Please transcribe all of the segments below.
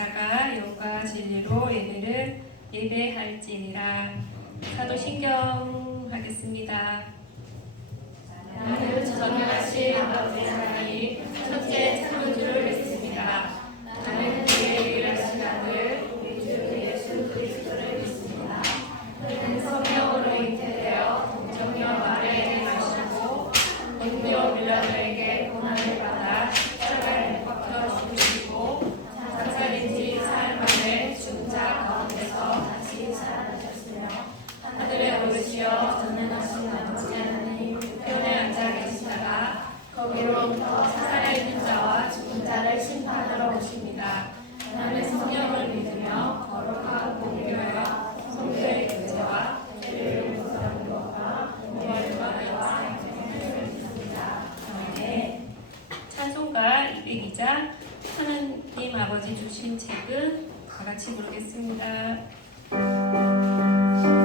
은사가 영과 진리로 예배를 예배할지니라. 사도신경 하겠습니다. 나는 전능하신 아버지 하나님 첫째 창조주를 믿습니다. 나는 그의 유일하신 아들 우리 주 예수 그리스도를 믿습니다. 그는 성령으로 잉태되어 동정녀 마리아에게 나시고 본디오 빌라도에게 고난을 받아 십자가에 못 박혀 죽으시고 장사된 지 사흘 만에 죽은 자 가운데서 다시 살아나셨으며 하늘에 오르시어 전능하신 아버지 하나님 우편에 앉아 계시다가 거기로부터 살아있는 자와 죽은 자를 심판하러 오십니다. 나는 성령을 믿으며 거룩한 공교회와 성도의 교제와 죄를 용서하는 것과 영원과 영생을 믿습니다. 아멘. 찬송가 202장 하나님 아버지 주신 책은 다 같이 부르겠습니다. 주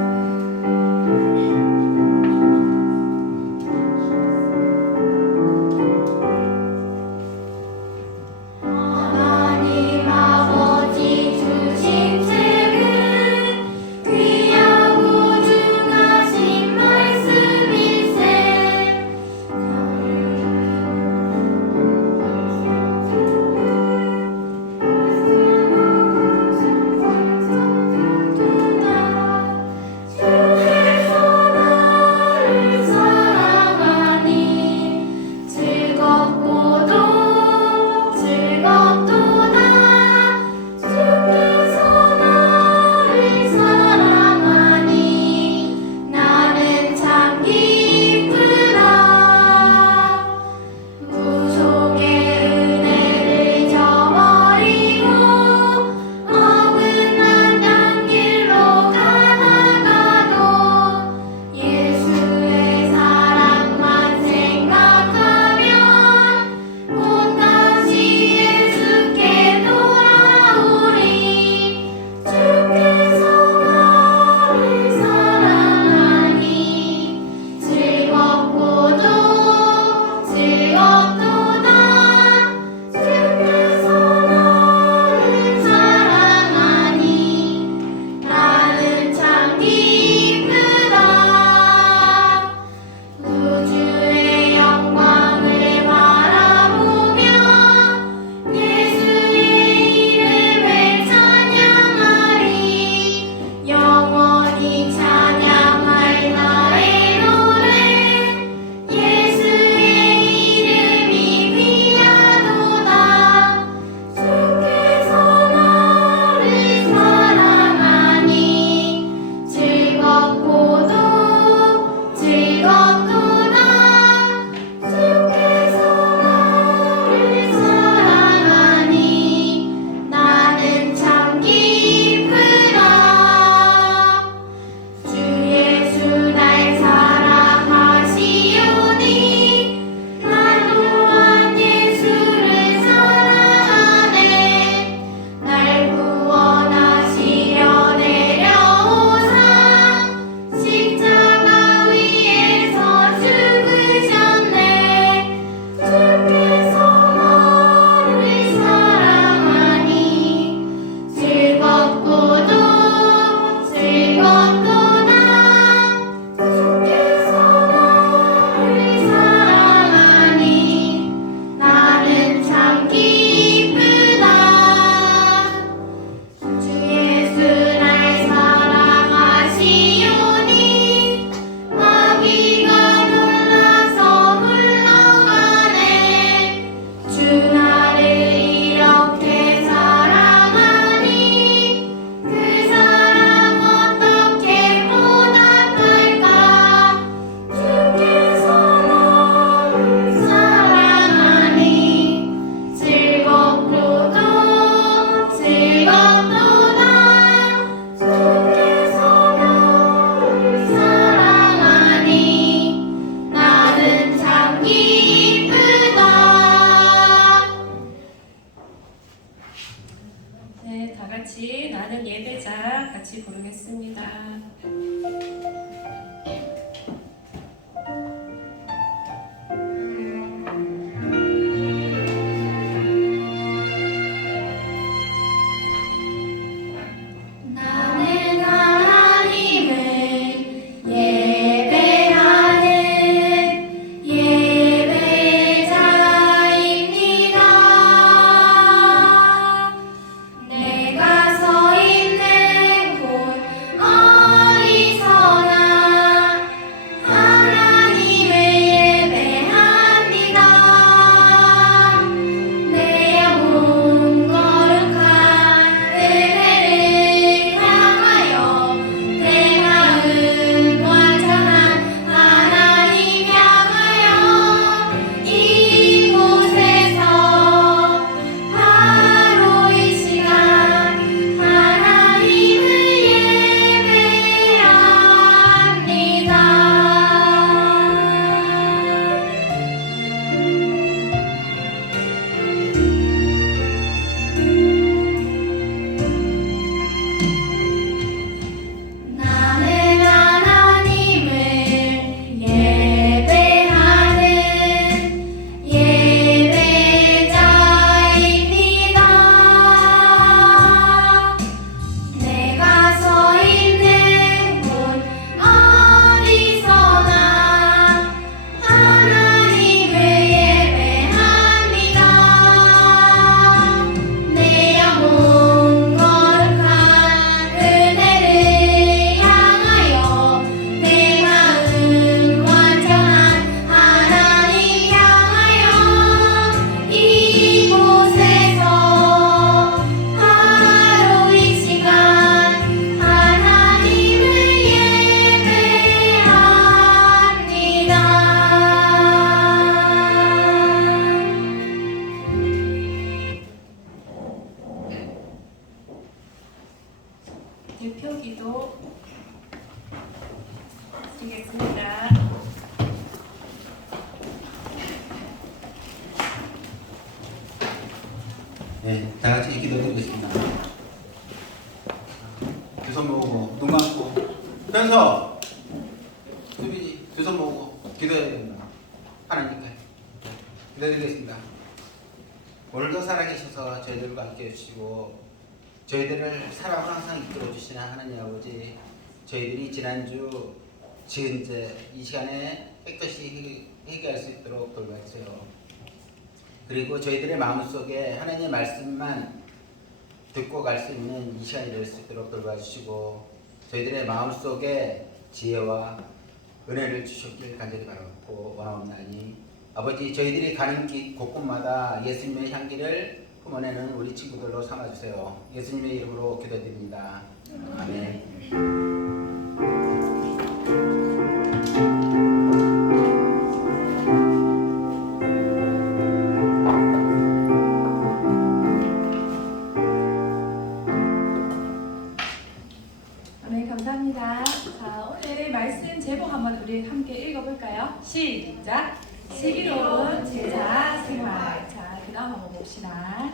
드리겠습니다. 네, 다 같이 기도드리겠습니다. 두 손 모으고 눈 감고 현서, 수빈이 두 손 모으고 기도해야 됩니다. 하나님께 기도드리겠습니다. 오늘도 살아계셔서 저희들과 함께 해주시고 저희들을 사랑으로 항상 이끌어 주시는 하나님 아버지, 저희들이 지난주 지은 죄 이 시간에 깨끗이 회개할 수 있도록 돌봐주세요. 그리고 저희들의 마음속에 하나님의 말씀만 듣고 갈 수 있는 이 시간이 될 수 있도록 돌봐주시고 저희들의 마음속에 지혜와 은혜를 주셨길 간절히 바라고 원하옵나니 아버지, 저희들이 가는 길 곳곳마다 예수님의 향기를 품어내는 우리 친구들로 삼아주세요. 예수님의 이름으로 기도드립니다. 아멘. 감사합니다. 자, 오늘 말씀 제목 한번 우리 함께 읽어볼까요? 시작! 슬기로운 제자 생활. 자, 그 다음 한번 봅시다.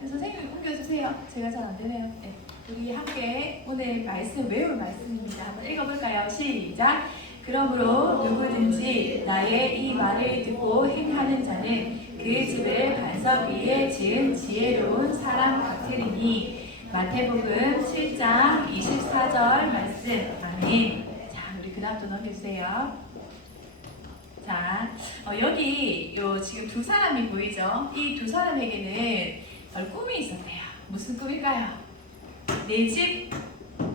선생님이 옮겨주세요. 제가 잘 안 되네요. 네. 우리 함께 오늘 말씀, 외울 말씀입니다. 한번 읽어볼까요? 시작! 그러므로 누구든지 나의 이 말을 듣고 행하는 자는 그 집을 반석 위에 지은 지혜로운 사람 같으리니. 마태복음 7장 24절 말씀. 아멘. 자, 우리 그 다음 또 넘겨주세요. 자, 여기 지금 두 사람이 보이죠? 이 두 사람에게는 꿈이 있었대요. 무슨 꿈일까요? 내 집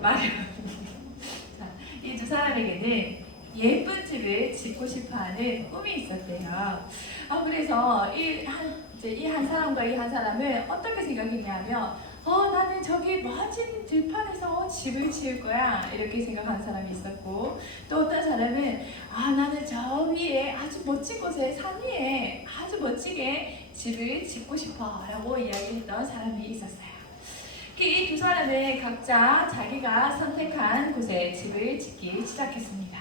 마련. 자, 이 두 사람에게는 예쁜 집을 짓고 싶어하는 꿈이 있었대요. 그래서 이 한 사람과 이 한 사람은 어떻게 생각했냐면, 나는 저기 멋진 들판에서 집을 지을 거야, 이렇게 생각하는 사람이 있었고, 또 어떤 사람은 나는 저 위에 아주 멋진 곳에, 산 위에 아주 멋지게 집을 짓고 싶어 라고 이야기했던 사람이 있었어요. 이 두 사람은 각자 자기가 선택한 곳에 집을 짓기 시작했습니다.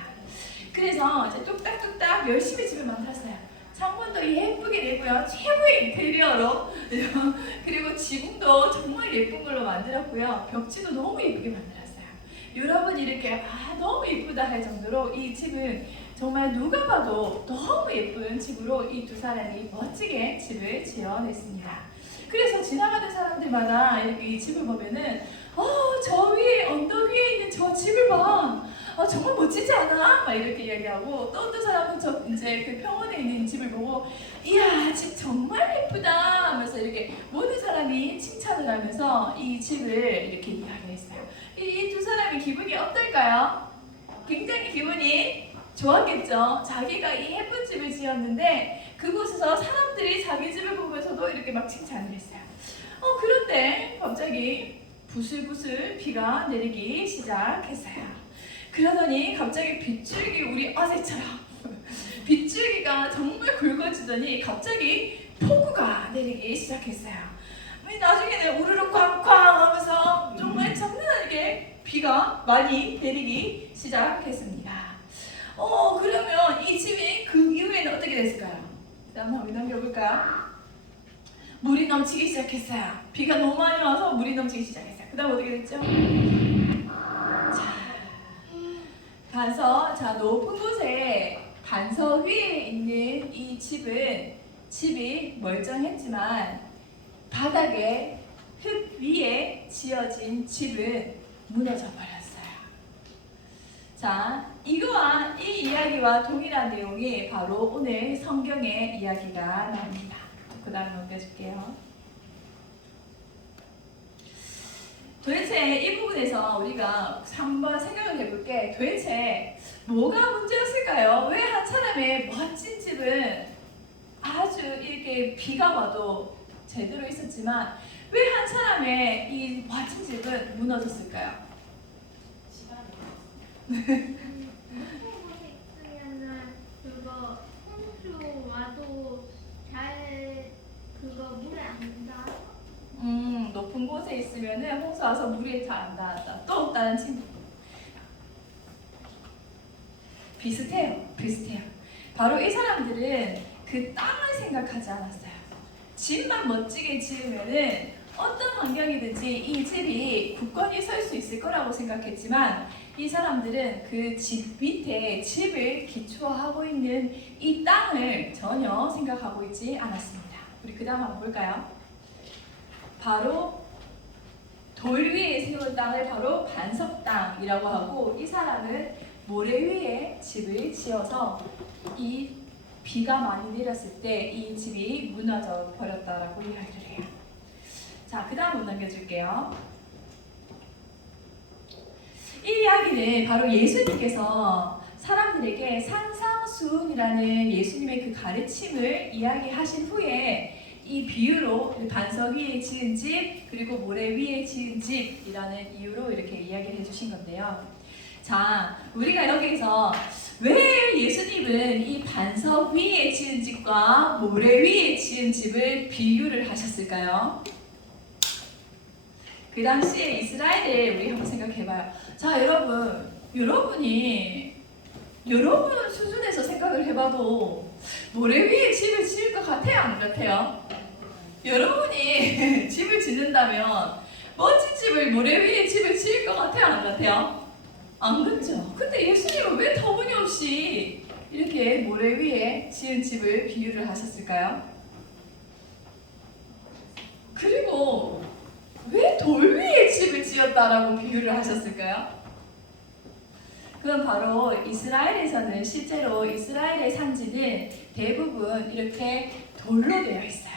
그래서 이제 뚝딱뚝딱 열심히 집을 만들었어요. 창문도 예쁘게 내고요, 최고의 인테리어로. 그리고 지붕도 정말 예쁜 걸로 만들었고요, 벽지도 너무 예쁘게 만들었어요. 여러분이 이렇게 너무 예쁘다 할 정도로 이 집은 정말 누가 봐도 너무 예쁜 집으로 이 두 사람이 멋지게 집을 지어냈습니다. 그래서 지나가는 사람들마다 이렇게 이 집을 보면은 저 위에, 언덕 위에 있는 저 집을 봐, 정말 멋지지 않아? 막 이렇게 이야기하고, 또 어떤 사람은 이제 그 평원에 있는 집을 보고, 이야, 집 정말 예쁘다 하면서 이렇게 모든 사람이 칭찬을 하면서 이 집을 이렇게 이야기했어요. 이 두 사람의 기분이 어떨까요? 굉장히 기분이 좋았겠죠. 자기가 이 예쁜 집을 지었는데 그곳에서 사람들이 자기 집을 보면서도 이렇게 막 칭찬을 했어요. 그런데 갑자기 부슬부슬 비가 내리기 시작했어요. 그러더니 갑자기 빗줄기, 우리 어제처럼 빗줄기가 정말 굵어지더니 갑자기 폭우가 내리기 시작했어요. 나중에는 우르르 쾅쾅 하면서 정말 장난 아니게 비가 많이 내리기 시작했습니다. 그러면 이 집이 그 이후에는 어떻게 됐을까요? 다음 한번 넘겨볼까요? 물이 넘치기 시작했어요. 비가 너무 많이 와서 물이 넘치기 시작했어요. 그 다음 어떻게 됐죠? 가서 높은 곳에 반석 위에 있는 이 집이 멀쩡했지만 바닥에 흙 위에 지어진 집은 무너져 버렸어요. 자, 이거와 이 이야기와 동일한 내용이 바로 오늘 성경의 이야기가 나옵니다. 그 다음 넘겨줄게요. 도대체 이 부분에서 우리가 한번 생각을 해볼게. 도대체 뭐가 문제였을까요? 왜 한 사람의 멋진 집은 아주 이렇게 비가 와도 제대로 있었지만 왜 한 사람의 이 멋진 집은 무너졌을까요? 그거 홍수 와도 잘 그거 물에 안 닿아? 높은 깊은 곳에 있으면은 홍수 와서 물이 잘 안 닿았다. 또 다른 친구. 비슷해요. 바로 이 사람들은 그 땅을 생각하지 않았어요. 집만 멋지게 지으면은 어떤 환경이든지 이 집이 굳건히 설 수 있을 거라고 생각했지만 이 사람들은 그 집 밑에 집을 기초하고 있는 이 땅을 전혀 생각하고 있지 않았습니다. 우리 그 다음 한번 볼까요? 바로 돌 위에 세운 땅을 바로 반석 땅이라고 하고 이 사람은 모래 위에 집을 지어서 이 비가 많이 내렸을 때 이 집이 무너져 버렸다라고 이야기를 해요. 자, 그 다음 넘겨줄게요. 이 이야기는 바로 예수님께서 사람들에게 산상수훈이라는 예수님의 그 가르침을 이야기하신 후에 이 비유로 반석 위에 지은 집 그리고 모래 위에 지은 집이라는 이유로 이렇게 이야기를 해주신 건데요. 자, 우리가 여기서 왜 예수님은 이 반석 위에 지은 집과 모래 위에 지은 집을 비유를 하셨을까요? 그 당시에 이스라엘을 우리 한번 생각해봐요. 자, 여러분이 여러분 수준에서 생각을 해봐도 모래 위에 집을 지을 것 같아요? 안 같아요? 여러분이 집을 짓는다면 멋진 집을 모래 위에 집을 지을 것 같아요? 안 같아요? 안 그렇죠? 근데 예수님은 왜 터무니없이 이렇게 모래 위에 지은 집을 비유를 하셨을까요? 그리고 왜 돌 위에 집을 지었다라고 비유를 하셨을까요? 그건 바로 이스라엘에서는 실제로 이스라엘의 산지는 대부분 이렇게 돌로 되어 있어요.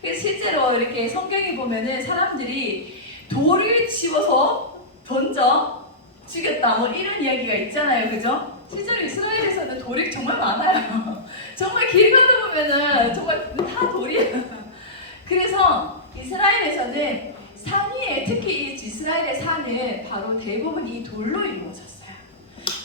그래서 실제로 이렇게 성경에 보면은 사람들이 돌을 집어서 던져 죽였다 뭐 이런 이야기가 있잖아요. 그죠? 실제로 이스라엘에서는 돌이 정말 많아요. 정말 길 가다 보면은 정말 다 돌이에요. 그래서 이스라엘에서는 산 위에 특히 이 이스라엘의 산은 바로 대부분 이 돌로 이루어졌어요.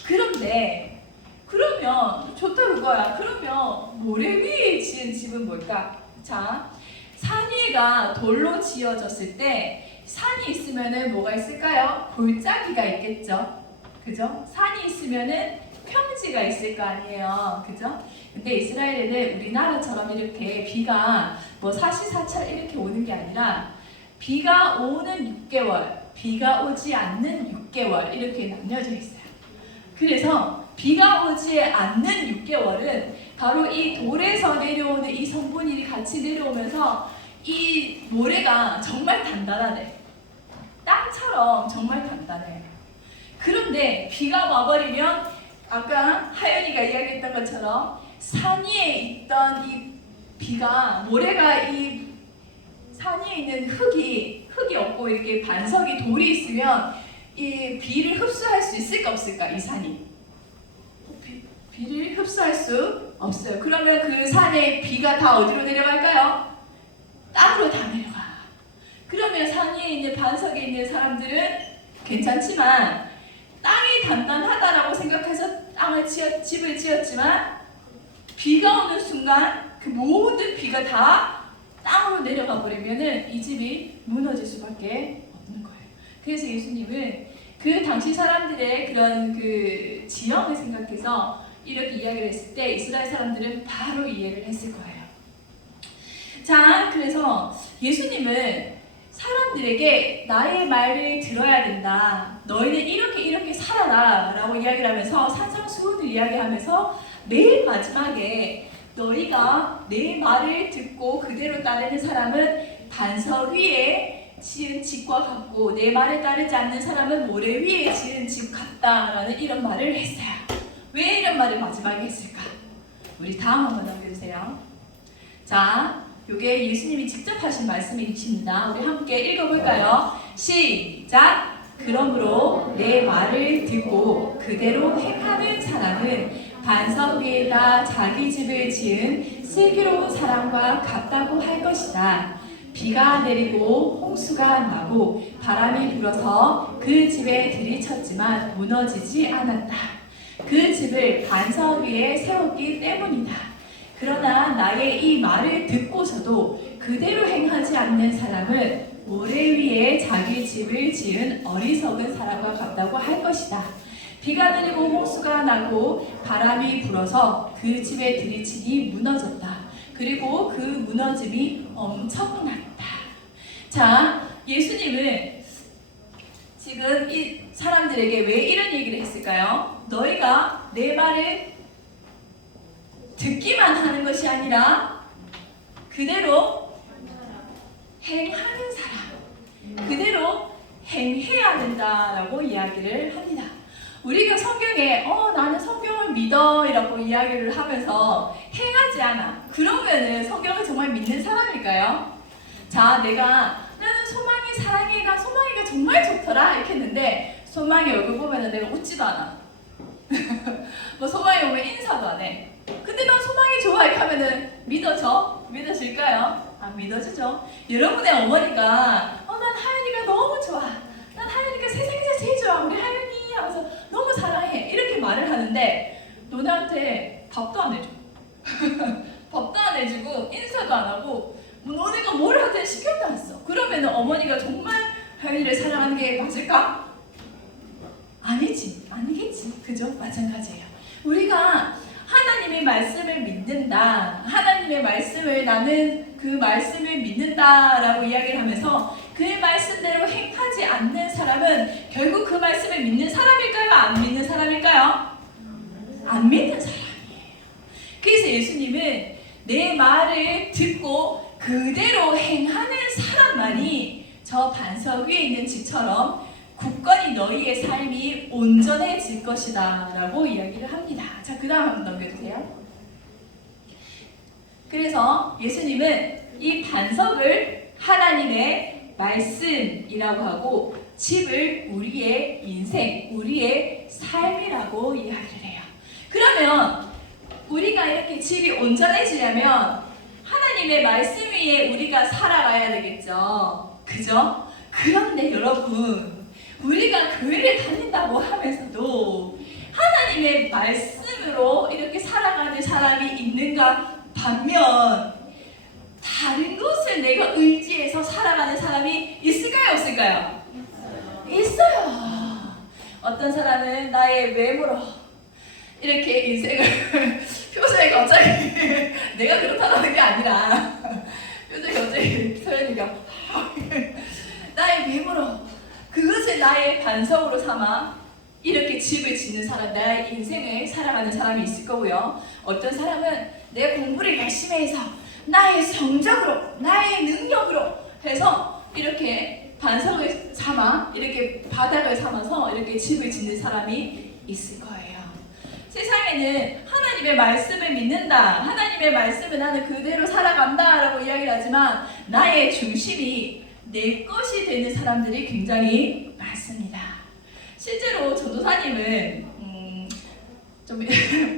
그런데 그러면 좋다 그거야. 그러면 모래 위에 지은 집은 뭘까? 자, 산 위가 돌로 지어졌을 때 산이 있으면은 뭐가 있을까요? 골짜기가 있겠죠. 그죠? 산이 있으면은 평지가 있을 거 아니에요. 그죠? 근데 이스라엘에는 우리나라처럼 이렇게 비가 뭐 사시사철 이렇게 오는 게 아니라 비가 오는 6개월, 비가 오지 않는 6개월 이렇게 나뉘어져 있어요. 그래서 비가 오지 않는 6개월은 바로 이 돌에서 내려오는 이 성분이 같이 내려오면서 이 모래가 정말 단단하네. 땅처럼 정말 단단해요. 그런데 비가 와버리면 아까 하연이가 이야기했던 것처럼 산 위에 있던 이 비가 모래가 이 산 위에 있는 흙이 없고 이렇게 반석이 돌이 있으면 이 비를 흡수할 수 있을까 없을까? 이 산이 비를 흡수할 수 없어요. 그러면 그 산에 비가 다 어디로 내려갈까요? 땅으로 다 내려가. 그러면 산 위에 있는 반석에 있는 사람들은 괜찮지만 땅이 단단하다라고 생각해서 집을 지었지만 비가 오는 순간 그 모든 비가 다 땅으로 내려가 버리면은 이 집이 무너질 수밖에 없는 거예요. 그래서 예수님은 그 당시 사람들의 그런 그 지형을 생각해서 이렇게 이야기를 했을 때 이스라엘 사람들은 바로 이해를 했을 거예요. 자, 그래서 예수님은 사람들에게 나의 말을 들어야 된다. 너희는 이렇게 살아라 라고 이야기를 하면서 산상수훈을 이야기하면서 맨 마지막에 너희가 내 말을 듣고 그대로 따르는 사람은 반석 위에 지은 집과 같고 내 말을 따르지 않는 사람은 모래 위에 지은 집 같다라는 이런 말을 했어요. 왜 이런 말을 마지막에 했을까? 우리 다음 한번 넘겨주세요. 자, 이게 예수님이 직접 하신 말씀이십니다. 우리 함께 읽어볼까요? 시작! 그러므로 내 말을 듣고 그대로 행하는 사람은 반석 위에다 자기 집을 지은 슬기로운 사람과 같다고 할 것이다. 비가 내리고 홍수가 나고 바람이 불어서 그 집에 들이쳤지만 무너지지 않았다. 그 집을 반석 위에 세웠기 때문이다. 그러나 나의 이 말을 듣고서도 그대로 행하지 않는 사람은 모래 위에 자기 집을 지은 어리석은 사람과 같다고 할 것이다. 비가 내리고 홍수가 나고 바람이 불어서 그 집에 들이치니 무너졌다. 그리고 그 무너짐이 엄청났다. 자, 예수님은 지금 이 사람들에게 왜 이런 얘기를 했을까요? 너희가 내 말을 듣기만 하는 것이 아니라 그대로 행하는 사람, 그대로 행해야 된다라고 이야기를 합니다. 우리가 성경에 나는 성경을 믿어 이라고 이야기를 하면서 행하지 않아. 그러면은 성경을 정말 믿는 사람일까요? 자, 나는 소망이 사랑해, 난 소망이가 정말 좋더라 이렇게 했는데 소망이 얼굴 보면은 내가 웃지도 않아. 뭐 소망이 오면 인사도 안 해. 근데 난 소망이 좋아 이렇게 하면은 믿어질까요? 안 믿어지죠. 여러분의 어머니가 난 하연이가 너무 좋아, 난 하연이가 세상에서 제일 좋아, 우리 하연이 하면서 너무 사랑해 이렇게 말을 하는데 너네한테 밥도 안 해줘. 밥도 안 해주고 인사도 안 하고 너네가 뭘 하든 신경도 안 써. 그러면은 어머니가 정말 하연이를 사랑하는 게 맞을까? 아니겠지. 그죠? 마찬가지예요. 우리가 하나님의 말씀을 믿는다, 하나님의 말씀을 나는 그 말씀을 믿는다라고 이야기를 하면서 그 말씀대로 행하지 않는 사람은 결국 그 말씀을 믿는 사람일까요? 안 믿는 사람일까요? 안 믿는 사람이에요. 그래서 예수님은 내 말을 듣고 그대로 행하는 사람만이 저 반석 위에 있는 집처럼 굳건히 너희의 삶이 온전해질 것이다 라고 이야기를 합니다. 자, 그 다음 한번 넘겨주세요. 그래서 예수님은 이 반석을 하나님의 말씀이라고 하고 집을 우리의 인생, 우리의 삶이라고 이야기를 해요. 그러면 우리가 이렇게 집이 온전해지려면 하나님의 말씀 위에 우리가 살아가야 되겠죠. 그죠? 그런데 여러분, 우리가 교회를 다닌다고 하면서도 하나님의 말씀으로 이렇게 살아가는 사람이 있는가 반면 다른 것을 내가 의지해서 살아가는 사람이 있을까요? 없을까요? 있어요. 어떤 사람은 나의 외모로 이렇게 인생을 표정이 갑자기 내가 그렇다는 게 아니라 표정이 갑자기 서연이가 나의 외모로 그것을 나의 반석으로 삼아 이렇게 집을 짓는 사람, 나의 인생을 살아가는 사람이 있을 거고요. 어떤 사람은 내 공부를 열심히 해서 나의 성적으로, 나의 능력으로 해서 이렇게 반석을 삼아, 이렇게 바닥을 삼아서 이렇게 집을 짓는 사람이 있을 거예요. 세상에는 하나님의 말씀을 믿는다, 하나님의 말씀을 나는 그대로 살아간다 라고 이야기를 하지만 나의 중심이 내 것이 되는 사람들이 굉장히 많습니다. 실제로 전도사님은 좀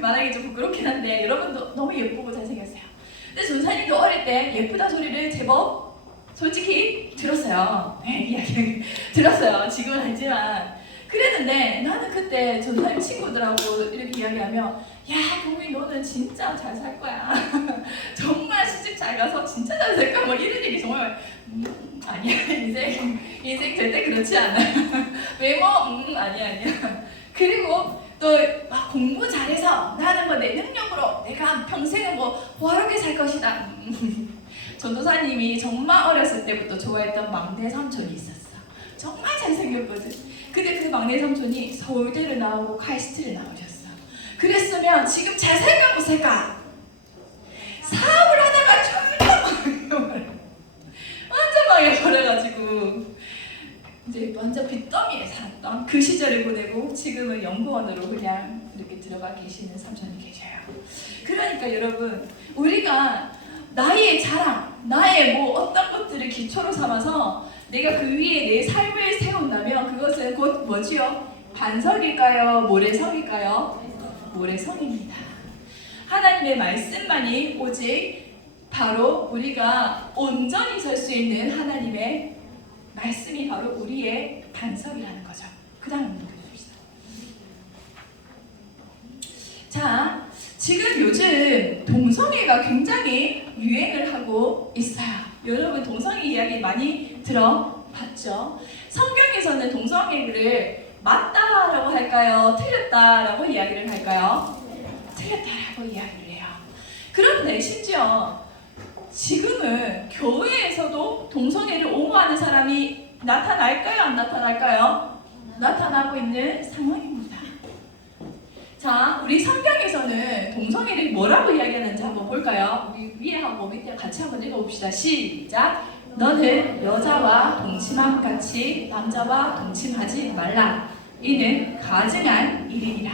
말하기 좀 부끄럽긴 한데 여러분도 너무 예쁘고 잘생겼어요. 근데 전도사님도 어릴 때 예쁘다 소리를 제법 솔직히 들었어요. 네, 이야기 들었어요. 지금은 알지만 그랬는데 나는 그때 전도사님 친구들하고 이렇게 이야기하면 야, 동희 너는 진짜 잘 살 거야. 정말 시집 잘 가서 진짜 잘 살 거야. 뭐 이런 얘기 정말 아니야. 인생 절대 그렇지 않아. 외모 아니야. 그리고 또 막 공부 잘해서 나는 뭐 내 능력으로 내가 평생을 뭐 화려하게 살 것이다. 전도사님이 정말 어렸을 때부터 좋아했던 막내 삼촌이 있었어. 정말 잘생겼거든. 근데 그 막내 삼촌이 서울대를 나오고 카이스트를 나오셨어. 그랬으면 지금 잘 살까 못 살까? 사업을 하다가 완전 망해버려가지고 이제 완전 빚더미에 살았던 그 시절을 보내고 지금은 연구원으로 그냥 이렇게 들어가 계시는 삼촌이 계셔요. 그러니까 여러분, 우리가 나의 자랑, 나의 뭐 어떤 것들을 기초로 삼아서 내가 그 위에 내 삶을 세운다면 그것은 곧 뭐지요? 반석일까요? 모래성일까요? 모래성입니다. 하나님의 말씀만이 오직 바로 우리가 온전히 설 수 있는 하나님의 말씀이 바로 우리의 반석이라는 거죠. 그 다음 한번 보겠습니다. 자, 지금 요즘 동성애가 굉장히 유행을 하고 있어요. 여러분 동성애 이야기 많이 들어봤죠? 성경에서는 동성애를 맞다라고 할까요? 틀렸다라고 이야기를 할까요? 틀렸다라고 이야기를 해요. 그런데 심지어 지금은 교회에서도 동성애를 옹호하는 사람이 나타날까요? 안 나타날까요? 나타나고 있는 상황입니다. 자, 우리 성경에서는 동성애를 뭐라고 이야기하는지 한번 볼까요? 우리 위에하고 밑에 같이 한번 읽어봅시다. 시작! 너는 여자와 동침함 같이 남자와 동침하지 말라. 이는 가증한 일이니라.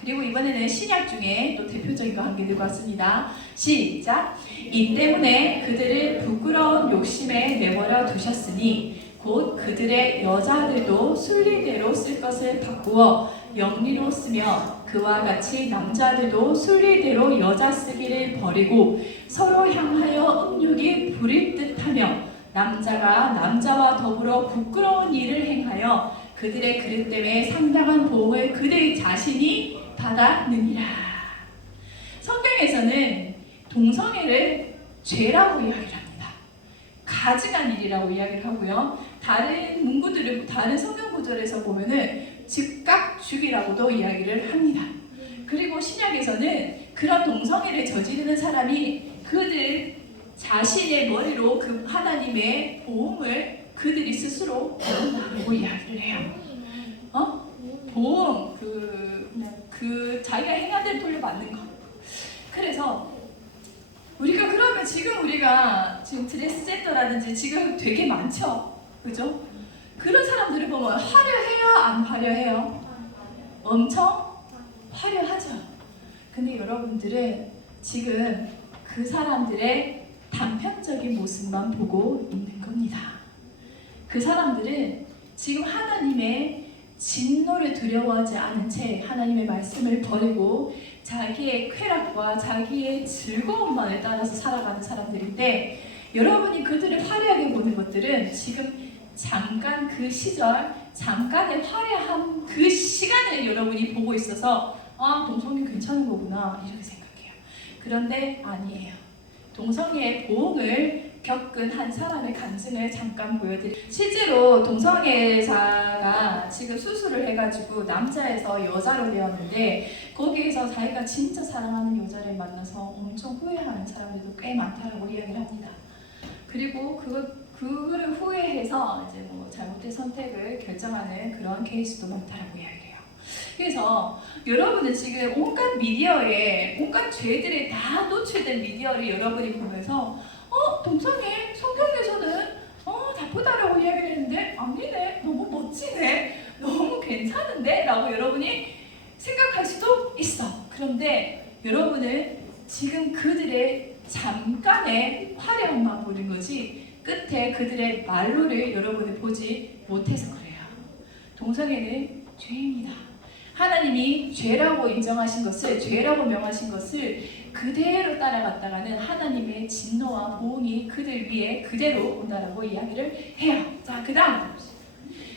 그리고 이번에는 신약 중에 또 대표적인 거 한 개 들고 왔습니다. 시작! 이 때문에 그들을 부끄러운 욕심에 내버려 두셨으니 곧 그들의 여자들도 순리대로 쓸 것을 바꾸어 영리로 쓰며 그와 같이 남자들도 순리대로 여자 쓰기를 버리고 서로 향하여 음욕이 부릴 듯하며 남자가 남자와 더불어 부끄러운 일을 행하여 그들의 그릇 때문에 상당한 보응을 그들 자신이 받았느니라. 성경에서는 동성애를 죄라고 이야기를 합니다. 가증한 일이라고 이야기를 하고요. 다른 문구들을 다른 성경 구절에서 보면은 즉각 죽이라고도 이야기를 합니다. 그리고 신약에서는 그런 동성애를 저지르는 사람이 그들 자신의 머리로 그 하나님의 보응을 그들이 스스로 받는다고 이야기를 해요. 보응, 그 자기가 행한 대로 돌려받는 거. 그래서 우리가 그러면 지금 우리가 지금 트랜스젠더라든지 지금 되게 많죠, 그죠? 그런 사람들을 보면 화려해요, 안 화려해요? 엄청 화려하죠. 근데 여러분들은 지금 그 사람들의 단편적인 모습만 보고 있는 겁니다. 그 사람들은 지금 하나님의 진노를 두려워하지 않은 채 하나님의 말씀을 버리고 자기의 쾌락과 자기의 즐거움만을 따라서 살아가는 사람들인데, 여러분이 그들을 화려하게 보는 것들은 지금 잠깐 그 시절, 잠깐의 화려한 그 시간을 여러분이 보고 있어서 동성애 괜찮은 거구나 이렇게 생각해요. 그런데 아니에요. 동성애의 보응을 겪은 한 사람의 간증을 잠깐 보여드릴게요. 실제로 동성애자가 지금 수술을 해가지고 남자에서 여자로 되었는데 거기에서 자기가 진짜 사랑하는 여자를 만나서 엄청 후회하는 사람들도 꽤 많다라고 이야기를 합니다. 그리고 그거를 후회해서 이제 뭐 잘못된 선택을 결정하는 그런 케이스도 많다라고 이야기해요. 그래서 여러분은 지금 온갖 미디어에 온갖 죄들에 다 노출된 미디어를 여러분이 보면서 동성애 성경에서는 나쁘다라고 이야기를 했는데 아니네, 너무 멋지네, 너무 괜찮은데 라고 여러분이 생각할 수도 있어. 그런데 여러분은 지금 그들의 잠깐의 화려함만 보는 거지 끝에 그들의 말로를 여러분이 보지 못해서 그래요. 동성애는 죄입니다. 하나님이 죄라고 인정하신 것을, 죄라고 명하신 것을 그대로 따라갔다가는 하나님의 진노와 보응이 그들 위에 그대로 온다라고 이야기를 해요. 자, 그 다음.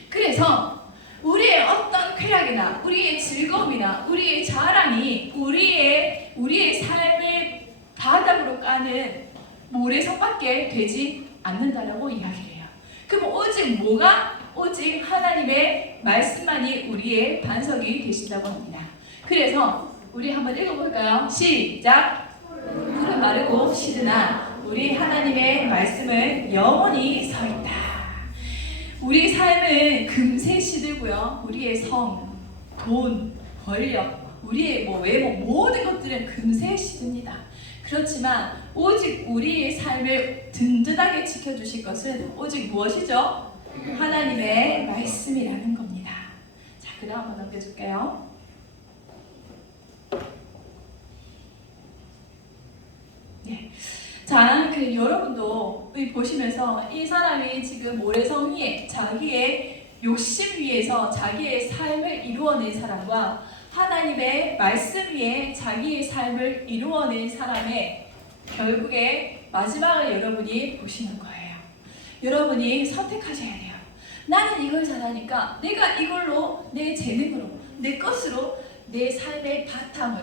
그래서 우리의 어떤 쾌락이나 우리의 즐거움이나 우리의 자랑이 우리의 삶을 바닥으로 까는 모래성밖에 되지 않는다라고 이야기를 해요. 그럼 오직 뭐가? 오직 하나님의 말씀만이 우리의 반석이 되신다고 합니다. 그래서 우리 한번 읽어볼까요? 시작! 푸른 마르고 시드나 우리 하나님의 말씀은 영원히 서 있다. 우리 삶은 금세 시들고요. 우리의 성, 돈, 권력, 우리의 외모 모든 것들은 금세 시듭니다. 그렇지만 오직 우리의 삶을 든든하게 지켜주실 것은 오직 무엇이죠? 하나님의 말씀이라는 겁니다. 자, 그 다음 한번 넘겨줄게요. 네. 자, 여러분도 보시면서 이 사람이 지금 모래성 위에 자기의 욕심 위에서 자기의 삶을 이루어낸 사람과 하나님의 말씀 위에 자기의 삶을 이루어낸 사람의 결국에 마지막을 여러분이 보시는 거예요. 여러분이 선택하셔야 돼요. 나는 이걸 잘하니까 내가 이걸로 내 재능으로 내 것으로 내 삶의 바탕을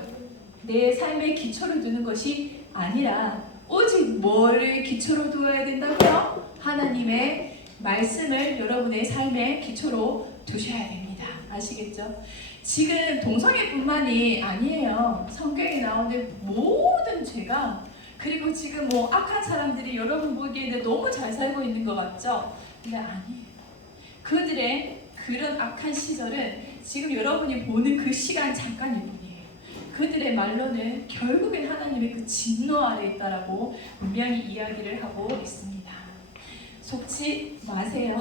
내 삶의 기초를 두는 것이 아니라 오직 뭐를 기초로 두어야 된다고요? 하나님의 말씀을 여러분의 삶의 기초로 두셔야 됩니다. 아시겠죠? 지금 동성애뿐만이 아니에요. 성경에 나오는 모든 죄가, 그리고 지금 뭐 악한 사람들이 여러분 보기에는 너무 잘 살고 있는 것 같죠? 근데 아니에요. 그들의 그런 악한 시절은 지금 여러분이 보는 그 시간 잠깐일 뿐이에요. 그들의 말로는 결국엔 하나님의 그 진노 아래 있다라고 분명히 이야기를 하고 있습니다. 속지 마세요.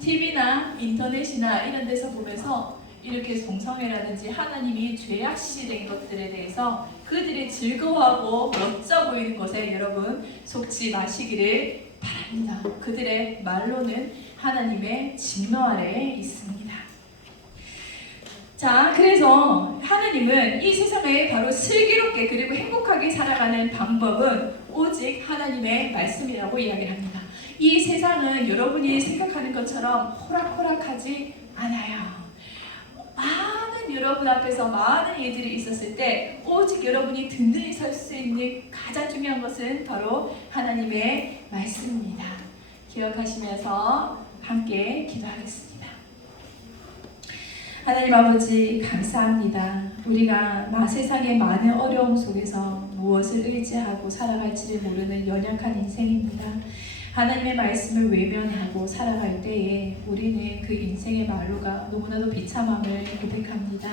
TV나 인터넷이나 이런 데서 보면서 이렇게 동성애라든지 하나님이 죄악시된 것들에 대해서 그들이 즐거워하고 멋져 보이는 것에 여러분 속지 마시기를 바랍니다. 그들의 말로는 하나님의 진노 아래에 있습니다. 자, 그래서 하나님은 이 세상에 바로 슬기롭게 그리고 행복하게 살아가는 방법은 오직 하나님의 말씀이라고 이야기를 합니다. 이 세상은 여러분이 생각하는 것처럼 호락호락하지 않아요. 많은 여러분 앞에서 많은 일들이 있었을 때 오직 여러분이 든든히 설 수 있는 가장 중요한 것은 바로 하나님의 말씀입니다. 기억하시면서 함께 기도하겠습니다. 하나님 아버지 감사합니다. 우리가 세상의 많은 어려움 속에서 무엇을 의지하고 살아갈지를 모르는 연약한 인생입니다. 하나님의 말씀을 외면하고 살아갈 때에 우리는 그 인생의 말로가 너무나도 비참함을 고백합니다.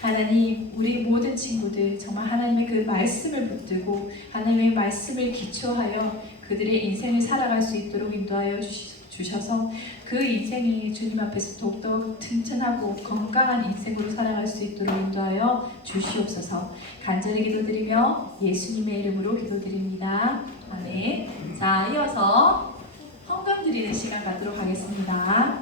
하나님, 우리 모든 친구들 정말 하나님의 그 말씀을 붙들고 하나님의 말씀을 기초하여 그들의 인생을 살아갈 수 있도록 인도하여 주셔서 그 인생이 주님 앞에서 더욱더 튼튼하고 건강한 인생으로 살아갈 수 있도록 인도하여 주시옵소서. 간절히 기도드리며 예수님의 이름으로 기도드립니다. 아멘. 자, 이어서 헌금 드리는 시간 갖도록 하겠습니다.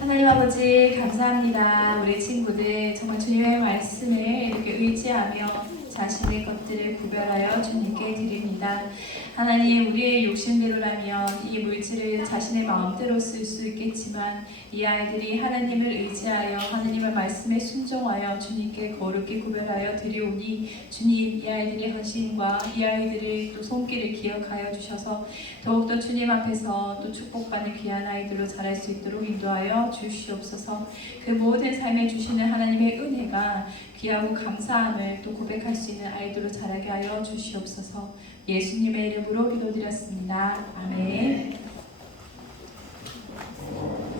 하나님 아버지 감사합니다. 우리 친구들 정말 주님의 말씀을 이렇게 의지하며 자신의 것들을 구별하여 주님께 드립니다. 하나님, 우리의 욕심대로라면 이 물질을 자신의 마음대로 쓸 수 있겠지만 이 아이들이 하나님을 의지하여 하나님의 말씀에 순종하여 주님께 거룩히 구별하여 드리오니 주님, 이 아이들의 헌신과 이 아이들의 또 손길을 기억하여 주셔서 더욱더 주님 앞에서 또 축복받는 귀한 아이들로 자랄 수 있도록 인도하여 주시옵소서. 그 모든 삶에 주시는 하나님의 은혜가 귀하고 감사함을 또 고백할 수 있는 아이들로 자라게 하여 주시옵소서. 예수님의 이름으로 기도드렸습니다. 아멘.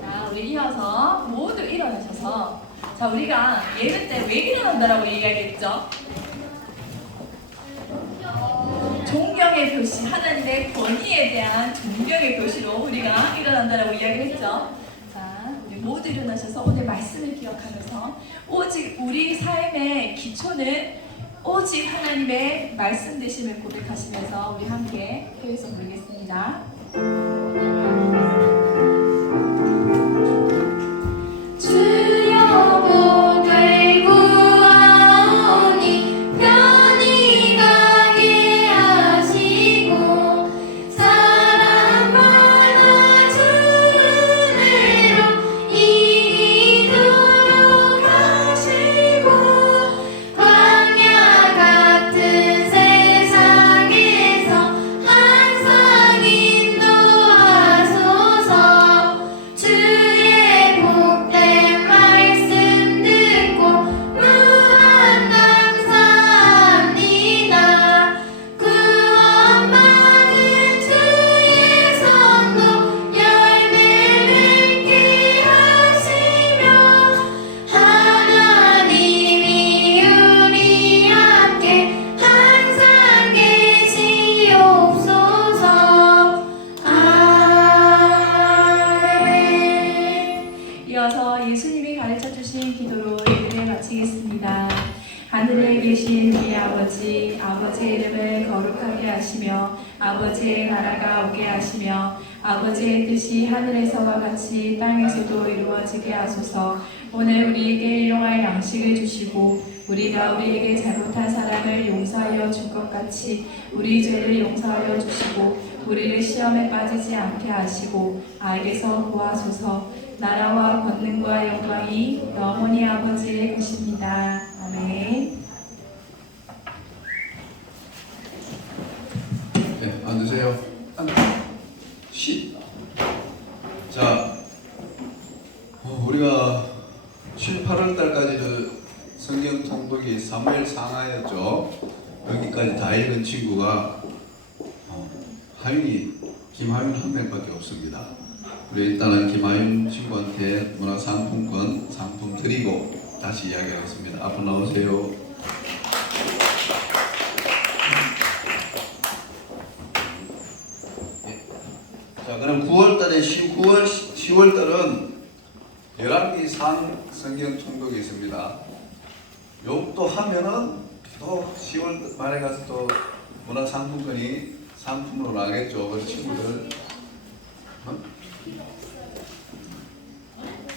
자, 우리 이어서 모두 일어나셔서, 자, 우리가 예배 때 왜 일어난다라고 얘기하겠죠? 존경의 표시, 하나님의 권위에 대한 존경의 표시로 우리가 일어난다라고 이야기했죠. 자, 우리 모두 일어나셔서 오늘 말씀을 기억하면서 오직 우리 삶의 기초는 오직 하나님의 말씀 되심을 고백하시면서 우리 함께 교회에서 부르겠습니다. 주여 복을 구하오니 편히 가게 하시고 사랑받아 주는 은혜로 이기도록 하시고 광야 같은 세상에서 항상 인도하시고 하시며 아버지의 나라가 오게 하시며 아버지의 뜻이 하늘에서와 같이 땅에서도 이루어지게 하소서. 오늘 우리에게 일용할 양식을 주시고 우리가 우리에게 잘못한 사람을 용서하여 줄 것 같이 우리 죄를 용서하여 주시고 우리를 시험에 빠지지 않게 하시고 악에서 구하소서. 나라와 권능과 영광이 영원히 아버지의 것입니다. 아멘. 네, 앉으세요. 자, 우리가 7, 8월 달까지는 성경 통독이 사무엘 상하였죠. 여기까지 다 읽은 친구가 김하윤 한 명밖에 없습니다. 우리 일단은 김하윤 친구한테 문화상품권 상품 드리고 다시 이야기하겠습니다. 앞으로 나오세요. 자, 그럼 9월달에 10월달은 11기 성경 통독이 있습니다. 요것도 하면은 또 10월 말에 가서 또 문화상품권이 상품으로 나겠죠. 그래서 친구들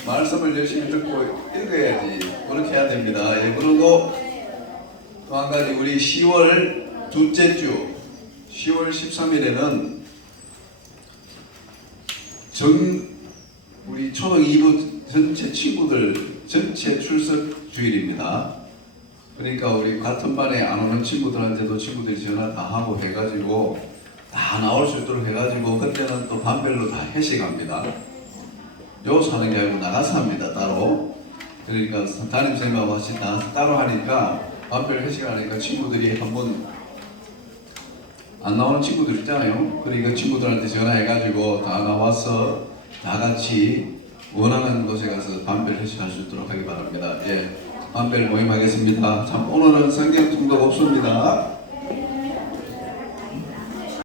말씀을 열심히 듣고 읽어야지. 그렇게 해야 됩니다. 예, 그리고 또 한 가지 우리 10월 둘째 주 10월 13일에는 우리 초등 2부 전체 친구들 전체 출석 주일입니다. 그러니까 우리 같은 반에 안 오는 친구들한테도 친구들이 전화 다 하고 해가지고 다 나올 수 있도록 해가지고 그때는 또 반별로 다 회식합니다. 여기서 하는 게 아니고 나가서 합니다. 따로. 그러니까 담임선생님하고 같이 나가서 따로 하니까 반별 회식하니까 친구들이 한번 안 나오는 친구들 있잖아요. 그러니까 친구들한테 전화해가지고 다 나와서 다 같이 원하는 곳에 가서 반별 회식할 수 있도록 하기 바랍니다. 예, 반별 모임하겠습니다. 참 오늘은 성경 통독 없습니다.